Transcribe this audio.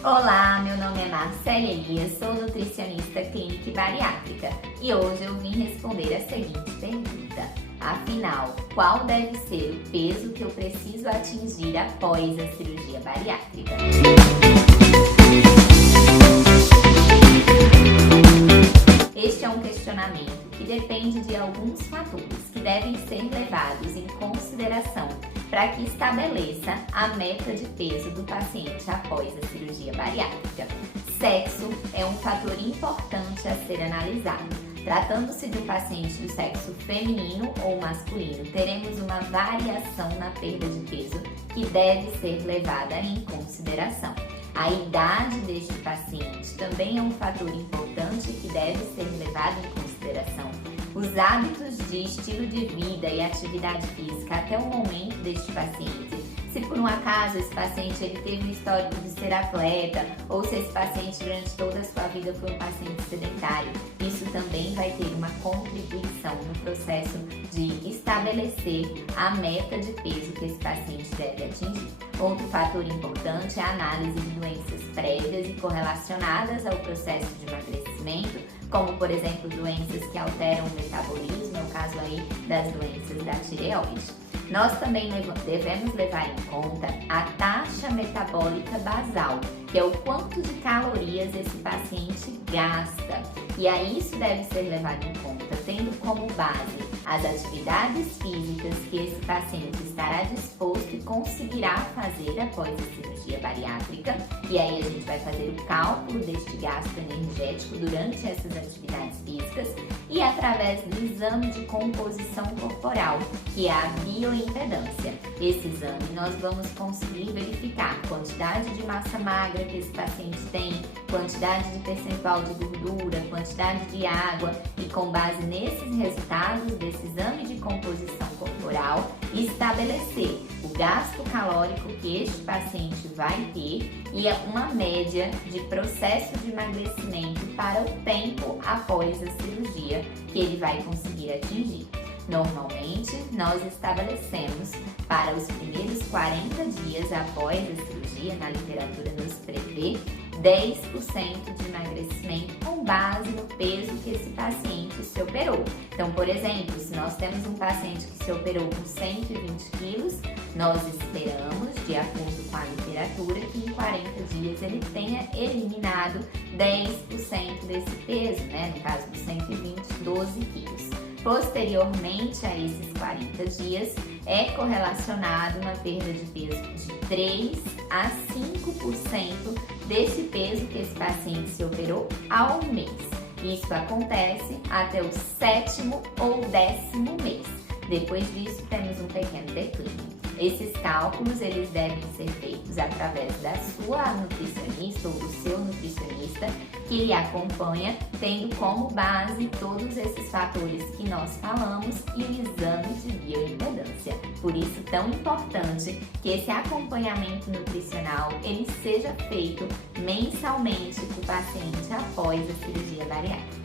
Olá, meu nome é Marcela Elias, sou nutricionista clínica e bariátrica e hoje eu vim responder a seguinte pergunta. Afinal, qual deve ser o peso que eu preciso atingir após a cirurgia bariátrica? Este é um questionamento que depende de alguns fatores que devem ser levados em consideração para que estabeleça a meta de peso do paciente após a cirurgia bariátrica. Sexo é um fator importante a ser analisado. Tratando-se de um paciente do sexo feminino ou masculino, teremos uma variação na perda de peso que deve ser levada em consideração. A idade deste paciente também é um fator importante que deve ser levado em consideração. Os hábitos de estilo de vida e atividade física até o momento deste paciente. Se por um acaso esse paciente teve um histórico de ser atleta ou se esse paciente durante toda a sua vida foi um paciente sedentário, isso também vai ter uma contribuição no processo de estabelecer a meta de peso que esse paciente deve atingir. Outro fator importante é a análise de doenças prévias e correlacionadas ao processo de emagrecimento, como por exemplo doenças que alteram o metabolismo, é o caso aí das doenças da tireoide. Nós também devemos levar em conta a taxa metabólica basal, que é o quanto de calorias esse paciente gasta. E aí isso deve ser levado em conta, tendo como base as atividades físicas que esse paciente estará disposto e conseguirá fazer após a cirurgia bariátrica. E aí a gente vai fazer o cálculo deste gasto energético durante essas atividades físicas e através do exame de composição corporal, que é a bioimpedância. Esse exame nós vamos conseguir verificar a quantidade de massa magra que esse paciente tem, quantidade de percentual de gordura, quantidade de água e com base nesses resultados desse exame de composição corporal, estabelecer o gasto calórico que este paciente vai ter e uma média de processo de emagrecimento para o tempo após a cirurgia que ele vai conseguir atingir. Normalmente, nós estabelecemos para os primeiros 40 dias após a cirurgia, na literatura nos prevê 10% de emagrecimento com base no peso que esse paciente se operou. Então, por exemplo, se nós temos um paciente que se operou com 120 quilos, nós esperamos, de acordo com a literatura, que em 40 dias ele tenha eliminado 10% desse peso, né? No caso dos 120, 12 quilos. Posteriormente a esses 40 dias, é correlacionado uma perda de peso de 3 a 5% desse peso que esse paciente se operou ao mês. Isso acontece até o 7º ou 10º mês. Depois disso, temos um pequeno declínio. Esses cálculos eles devem ser feitos através da sua nutricionista ou do seu nutricionista que lhe acompanha, tendo como base todos esses fatores que nós falamos e o exame de bioimpedância. Por isso, tão importante que esse acompanhamento nutricional ele seja feito mensalmente com o paciente após a cirurgia bariátrica.